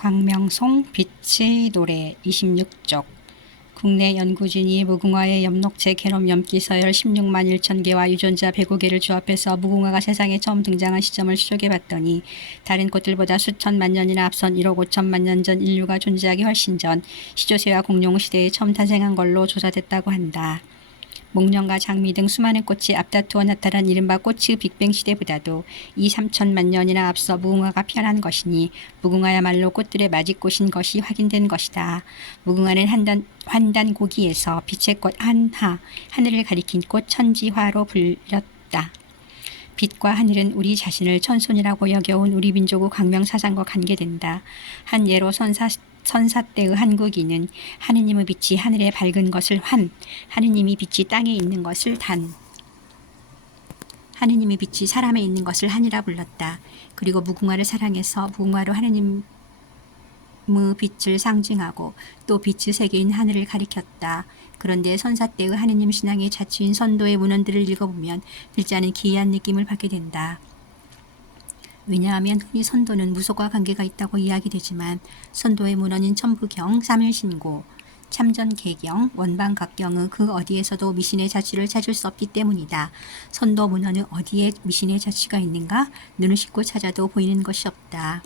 광명송 빛의 노래 26쪽 국내 연구진이 무궁화의 엽록체 게놈 염기 서열 16만 1천 개와 유전자 105개를 조합해서 무궁화가 세상에 처음 등장한 시점을 추적해봤더니 다른 꽃들보다 수천만 년이나 앞선 1억 5천만 년 전 인류가 존재하기 훨씬 전 시조새와 공룡 시대에 처음 탄생한 걸로 조사됐다고 한다. 목련과 장미 등 수많은 꽃이 앞다투어 나타난 이른바 꽃의 빅뱅 시대보다도 2, 3천만 년이나 앞서 무궁화가 피어난 것이니 무궁화야말로 꽃들의 맞이꽃인 것이 확인된 것이다. 무궁화는 환단 고기에서 빛의 꽃 한화, 하늘을 가리킨 꽃 천지화로 불렸다. 빛과 하늘은 우리 자신을 천손이라고 여겨온 우리 민족의 광명사상과 관계된다. 한 예로 선사 때의 한국인은 하느님의 빛이 하늘에 밝은 것을 환, 하느님이 빛이 땅에 있는 것을 단, 하느님의 빛이 사람에 있는 것을 한이라 불렀다. 그리고 무궁화를 사랑해서 무궁화로 하느님의 빛을 상징하고 또 빛의 세계인 하늘을 가리켰다. 그런데 선사 때의 하느님 신앙의 자취인 선도의 문헌들을 읽어보면 글자는 기이한 느낌을 받게 된다. 왜냐하면 흔히 선도는 무속과 관계가 있다고 이야기되지만 선도의 문헌인 천부경, 삼일신고, 참전개경, 원방각경의 그 어디에서도 미신의 자취를 찾을 수 없기 때문이다. 선도 문헌의 어디에 미신의 자취가 있는가? 눈을 씻고 찾아도 보이는 것이 없다.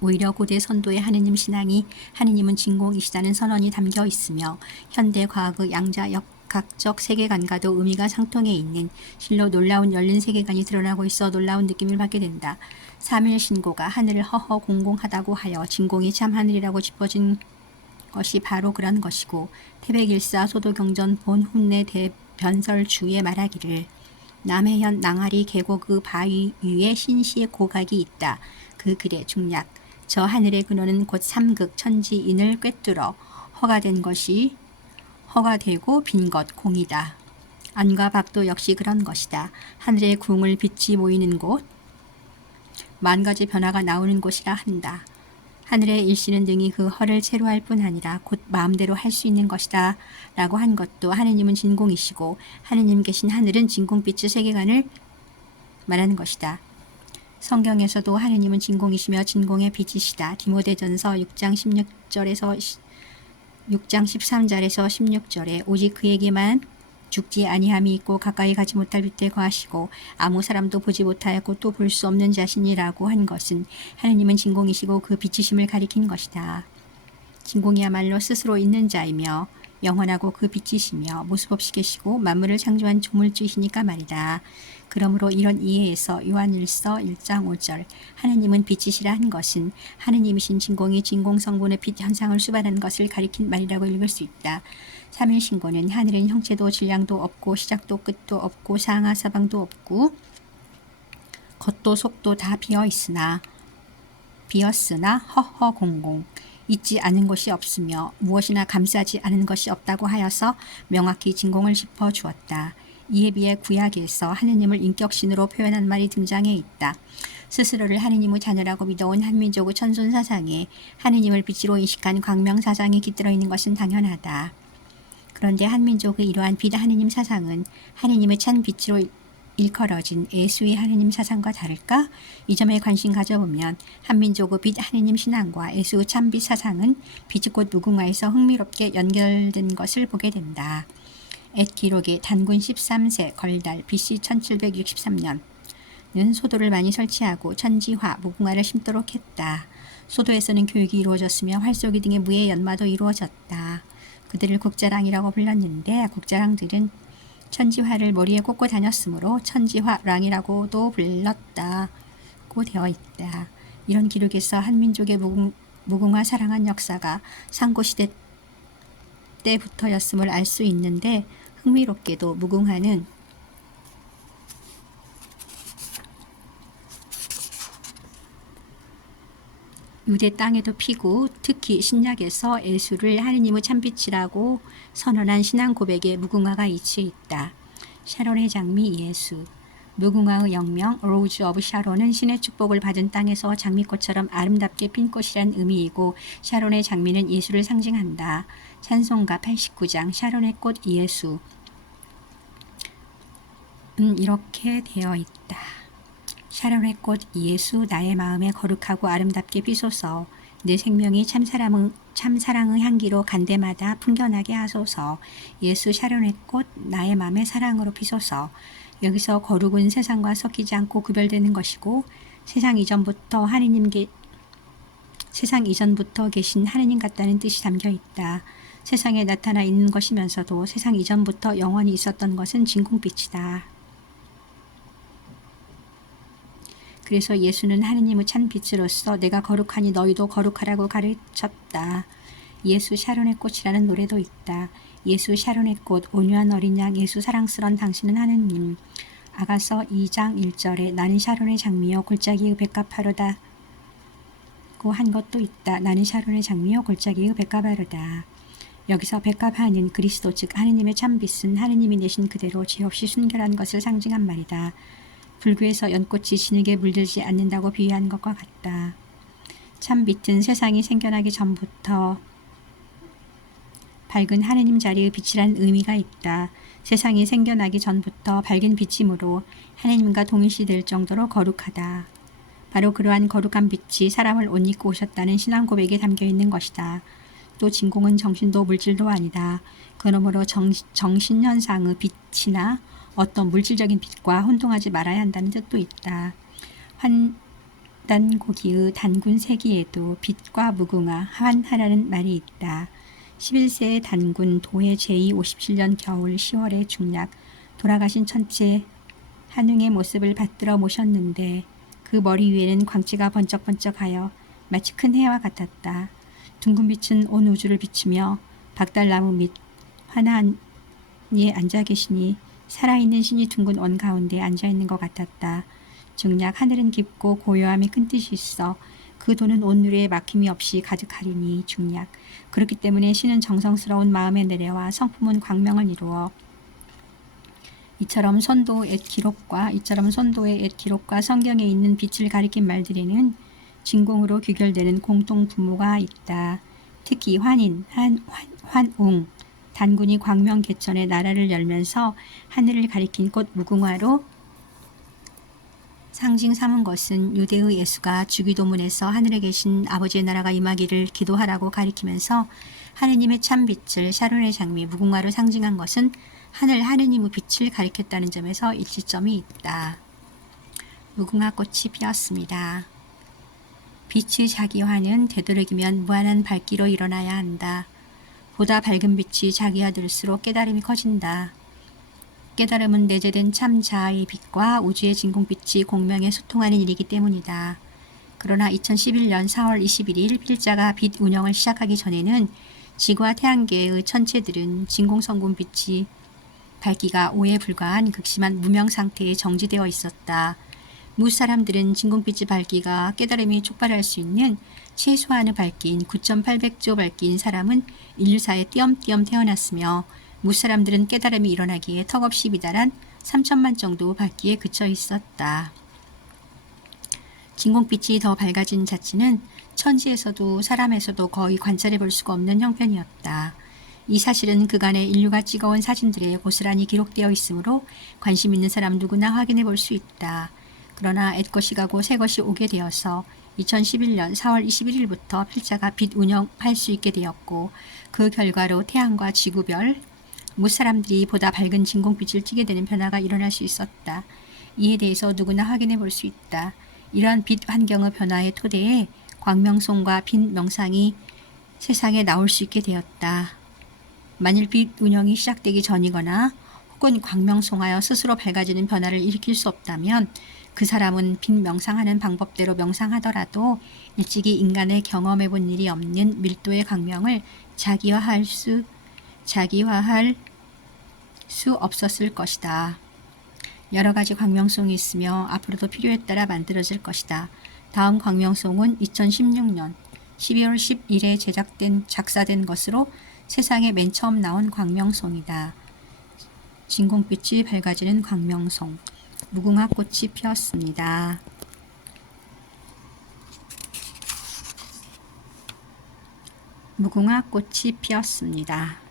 오히려 고대 선도의 하느님 신앙이 하느님은 진공이시다는 선언이 담겨 있으며 현대 과학의 양자역학적 세계관과도 의미가 상통해 있는 실로 놀라운 열린 세계관이 드러나고 있어 놀라운 느낌을 받게 된다. 삼일신고가 하늘을 허허공공하다고 하여 진공이 참 하늘이라고 짚어진 것이 바로 그런 것이고 태백일사 소도경전 본훈내 대변설주에 말하기를 남해현 낭아리 계곡의 바위 위에 신시의 고각이 있다. 그 글의 중략 저 하늘의 근원은 곧 삼극 천지인을 꿰뚫어 허가 된 것이 허가 되고 빈 것 공이다. 안과 밖도 역시 그런 것이다. 하늘의 궁을 빛이 모이는 곳, 만 가지 변화가 나오는 곳이라 한다. 하늘의 일시는 등이 그 허를 체로할 뿐 아니라 곧 마음대로 할 수 있는 것이다 라고 한 것도 하느님은 진공이시고 하느님 계신 하늘은 진공빛의 세계관을 말하는 것이다. 성경에서도 하느님은 진공이시며 진공의 빛이시다. 디모데전서 6장 13절에서 16절에 오직 그에게만 죽지 아니함이 있고 가까이 가지 못할 빛에 거하시고 아무 사람도 보지 못하였고 또 볼 수 없는 자신이라고 한 것은 하느님은 진공이시고 그 빛이심을 가리킨 것이다. 진공이야말로 스스로 있는 자이며 영원하고 그 빛이시며 모습 없이 계시고 만물을 창조한 조물주이시니까 말이다. 그러므로 이런 이해에서 요한일서 1장 5절 하느님은 빛이시라 한 것은 하느님이신 진공이 진공성분의 빛 현상을 수반하는 것을 가리킨 말이라고 읽을 수 있다. 삼일신고는 하늘은 형체도 질량도 없고 시작도 끝도 없고 상하 사방도 없고 겉도 속도 다 비었으나 허허공공 있지 않은 것이 없으며 무엇이나 감싸지 않은 것이 없다고 하여서 명확히 진공을 짚어주었다. 이에 비해 구약에서 하느님을 인격신으로 표현한 말이 등장해 있다. 스스로를 하느님의 자녀라고 믿어온 한민족의 천손사상에 하느님을 빛으로 인식한 광명사상이 깃들어 있는 것은 당연하다. 그런데 한민족의 이러한 빛 하느님 사상은 하느님의 찬 빛으로 일컬어진 예수의 하느님 사상과 다를까? 이 점에 관심 가져보면 한민족의 빛 하느님 신앙과 예수의 참빛 사상은 빛의 꽃 무궁화에서 흥미롭게 연결된 것을 보게 된다. 엣 기록의 단군 13세 걸달 BC 1763년은 소도를 많이 설치하고 천지화 무궁화를 심도록 했다. 소도에서는 교육이 이루어졌으며 활쏘기 등의 무예 연마도 이루어졌다. 그들을 국자랑이라고 불렀는데 국자랑들은 천지화를 머리에 꽂고 다녔으므로 천지화랑이라고도 불렀다고 되어 있다. 이런 기록에서 한민족의 무궁화 사랑한 역사가 상고시대 때부터였음을 알 수 있는데 흥미롭게도 무궁화는 유대 땅에도 피고 특히 신약에서 예수를 하느님의 참빛이라고 선언한 신앙 고백에 무궁화가 위치해 있다. 샤론의 장미 예수 무궁화의 영명 로즈 오브 샤론은 신의 축복을 받은 땅에서 장미꽃처럼 아름답게 핀 꽃이란 의미이고 샤론의 장미는 예수를 상징한다. 찬송가 89장 샤론의 꽃 예수 이렇게 되어 있다. 샤론의 꽃 예수 나의 마음에 거룩하고 아름답게 피소서. 내 생명이 참사랑의 향기로 간데마다 풍겨나게 하소서. 예수 샤론의 꽃 나의 마음에 사랑으로 피소서. 여기서 거룩은 세상과 섞이지 않고 구별되는 것이고 세상 이전부터 계신 하느님 같다는 뜻이 담겨 있다. 세상에 나타나 있는 것이면서도 세상 이전부터 영원히 있었던 것은 진공빛이다. 그래서 예수는 하느님의 찬 빛으로서 내가 거룩하니 너희도 거룩하라고 가르쳤다. 예수 샤론의 꽃이라는 노래도 있다. 예수 샤론의 꽃 온유한 어린 양 예수 사랑스런 당신은 하느님. 아가서 2장 1절에 나는 샤론의 장미요 골짜기의 백합화로다 고 한 것도 있다. 나는 샤론의 장미요 골짜기의 백합화로다. 여기서 백합화는 그리스도 즉 하느님의 참빛은 하느님이 내신 그대로 죄 없이 순결한 것을 상징한 말이다. 불구에서 연꽃이 진흙에 물들지 않는다고 비유한 것과 같다. 참빛은 세상이 생겨나기 전부터 밝은 하느님 자리의 빛이란 의미가 있다. 세상이 생겨나기 전부터 밝은 빛이므로 하느님과 동일시될 정도로 거룩하다. 바로 그러한 거룩한 빛이 사람을 옷 입고 오셨다는 신앙 고백에 담겨 있는 것이다. 또 진공은 정신도 물질도 아니다. 그러므로 정신현상의 빛이나 어떤 물질적인 빛과 혼동하지 말아야 한다는 뜻도 있다. 환단고기의 단군 세기에도 빛과 무궁화, 환하라는 말이 있다. 11세의 단군 도해 제257년 겨울 10월에 중략 돌아가신 천체 한웅의 모습을 받들어 모셨는데 그 머리 위에는 광채가 번쩍번쩍하여 마치 큰 해와 같았다. 둥근 빛은 온 우주를 비추며 박달나무 밑 환한에 앉아 계시니 살아있는 신이 둥근 원 가운데 앉아있는 것 같았다. 중략 하늘은 깊고 고요함에 큰 뜻이 있어 그 도는 온누리에 막힘이 없이 가득하리니 중략. 그렇기 때문에 신은 정성스러운 마음에 내려와 성품은 광명을 이루어 이처럼 선도의 옛 기록과 성경에 있는 빛을 가리킨 말들에는 진공으로 귀결되는 공통 부모가 있다. 특히 환웅, 단군이 광명 개천의 나라를 열면서 하늘을 가리킨 꽃 무궁화로 상징 삼은 것은 유대의 예수가 주기도문에서 하늘에 계신 아버지의 나라가 임하기를 기도하라고 가리키면서 하느님의 참빛을 샤론의 장미 무궁화로 상징한 것은 하느님의 빛을 가리켰다는 점에서 일치점이 있다. 무궁화 꽃이 피었습니다. 빛의 자기화는 되도록이면 무한한 밝기로 일어나야 한다. 보다 밝은 빛이 자기화될수록 깨달음이 커진다. 깨달음은 내재된 참 자아의 빛과 우주의 진공빛이 공명에 소통하는 일이기 때문이다. 그러나 2011년 4월 21일 필자가 빛 운영을 시작하기 전에는 지구와 태양계의 천체들은 진공성분 빛이 밝기가 5에 불과한 극심한 무명 상태에 정지되어 있었다. 무사람들은 진공빛의 밝기가 깨달음이 촉발할 수 있는 최소한의 밝기인 9,800조 밝기인 사람은 인류사에 띄엄띄엄 태어났으며 무사람들은 깨달음이 일어나기에 턱없이 비달한 3천만 정도 밝기에 그쳐 있었다. 진공빛이 더 밝아진 자치는 천지에서도 사람에서도 거의 관찰해 볼 수가 없는 형편이었다. 이 사실은 그간의 인류가 찍어온 사진들에 고스란히 기록되어 있으므로 관심 있는 사람 누구나 확인해 볼 수 있다. 그러나 옛것이 가고 새것이 오게 되어서 2011년 4월 21일부터 필자가 빛 운영할 수 있게 되었고 그 결과로 태양과 지구별 무사람들이 보다 밝은 진공빛을 띠게 되는 변화가 일어날 수 있었다. 이에 대해서 누구나 확인해 볼 수 있다. 이러한 빛 환경의 변화의 토대에 광명송과 빛 명상이 세상에 나올 수 있게 되었다. 만일 빛 운영이 시작되기 전이거나 혹은 광명송하여 스스로 밝아지는 변화를 일으킬 수 없다면 그 사람은 빛 명상하는 방법대로 명상하더라도 일찍이 인간의 경험해 본 일이 없는 밀도의 광명을 자기화할 수 없었을 것이다. 여러 가지 광명송이 있으며 앞으로도 필요에 따라 만들어질 것이다. 다음 광명송은 2016년 12월 10일에 작사된 것으로 세상에 맨 처음 나온 광명송이다. 진공빛이 밝아지는 광명송. 무궁화 꽃이 피었습니다. 무궁화 꽃이 피었습니다.